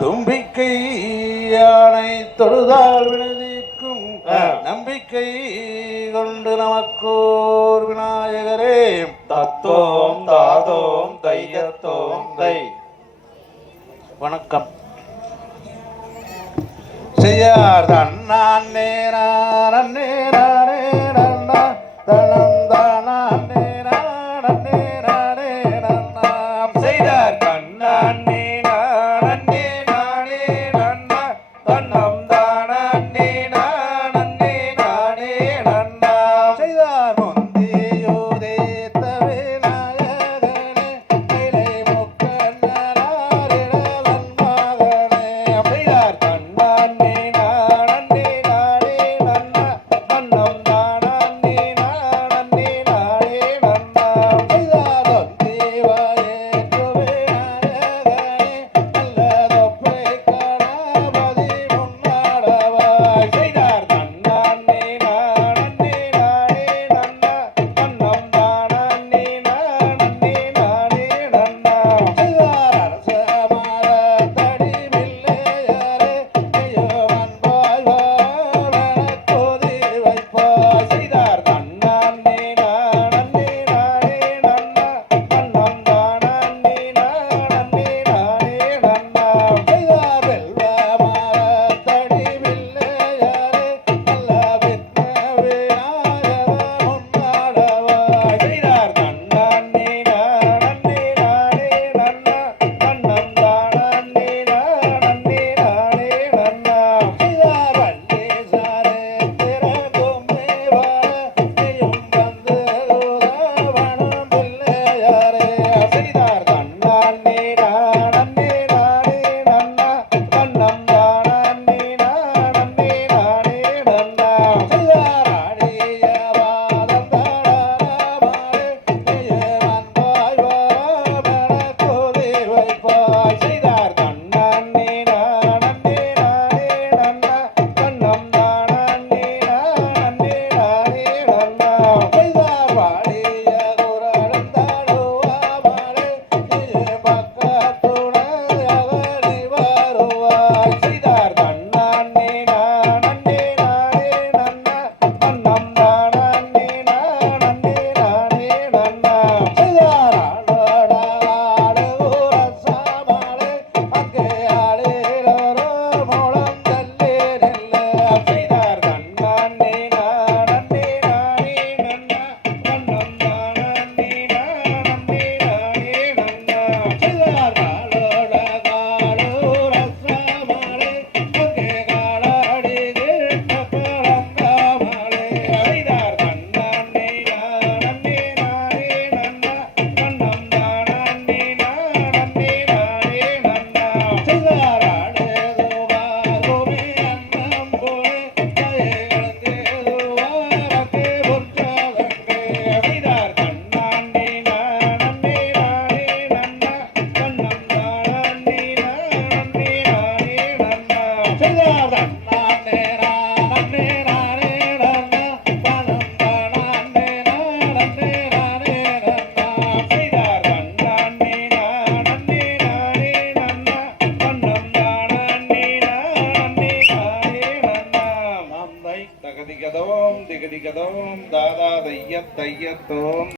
தும்பிக்கை யானை தொழுதால் வினதிக்கும் நம்பிக்கை கொண்டு நமக்கோர் விநாயகரே தத்தோம் தாதோம் தையத்தோம் தை. வணக்கம். செய்யார் தன்னான் நேரான் நேரானே நன்னா தனம் தானான் நேரான் நேரானே நன்னா செய்தார் கண்ணான் நீனான் நீனானே நன்னா தன்னம் தானான் நீனான் நீனானே நன்னா செய்தார் முந்தியோதே தவிநாயகனே கைலை முக்கண்ணனாரிடவன் மகனே செய்தார் கண்ணான் நீனான் நீனானே நன்னா தன்னம் தானான் நீனான் நீனானே நன்னா செய்தார் தொந்திவாயே துவிநாயகனே நல்லதொப்பை கணபதி முன்னாடவாய் செய்தார் கண்ணான் நீனான் நீனானே நன்னா தன்னம் தானான் நீனான் நீனானே நன்னா செய்தார் அரச மரத்தடி பிள்ளையாரே ஐயோவன் வாழ்வார் கோதி வைப்பாய் செய்தார் கண்ணான் நீனான் நீனானே நன்னா தன்னம் தானான் நீனான் நீனானே நன்னா செய்தார் வெல்வ மரத்தடி பிள்ளையாரே நல்ல வித்ன விநாயக முன்னாடவாய் செய்தார் கண்ணான் நீனான் நீனானே நன்னா தன்னம் தானான் நீனான் நீனானே நன்னா செய்தார் வள்ளி சாரே திறக்கும் மேவார நீயும் வந்து உதவணும் பிள்ளையாரே செய்தார் கண்ணான் நீனான் நீனானே நன்னா தன்னம் தானான் நீனான் நீனானே நன்னா செய்தார் ஆடிய வாதம் தாராமாரே நீயவன் வாழ்வார் கோதி வைப்பாய் செய்தார் கண்ணான் நீனான் நீனானே நன்னா தன்னம் தானான் நீனான் நீனானே நன்னா செய்தார் வாடிய குரலும் தாடுவாமாரே நீயே பக்கத்துணையாக நீ வருவாய் செய்தார் கண்ணான் நீனான் நீனானே நன்னா தன்னம் தானான் நீனான் நீனானே நன்னா செய்தார் ஆடோடாடு உரசாமாரே அங்கே ஆளிலொரு மூலம் தள்ளி நில்ல செய்தார் கண்ணான் நீனான் நீனானே நன்னா தன்னம் தானான் நீனான் நீனானே நன்னா செய்தார் காலோட காடு உரசாமாரே அங்கே காலாடி கிட்ட கலங்காமலே செய்தார் கண்ணான் நீனான் நீனானே நன்னா தன்னம் தானான் நீனான் நீனானே நன்னா செய்தார் ஆடேதுவா கோபி அன்னம் போலே கைகளுக்கு துவாரக்கு புற்றாதங்கே செய்தார் கண்ணான் நீனான் நீனானே நன்னா தன்னம் தானான் நீனான் நீனானே நன்னா செய்தார் தன்னான் நேரான் நேரானே நன்னா தனம் தானான் நேரான் நேரானே நன்னா செய்தார் கண்ணான் நீனான் நீனானே நன்னா தன்னம் தானான் நீனான் நீனானே நன்னா நந்தை தகதிகதோம் திகதிகதோம் தாதா தையத் தையத்தோம்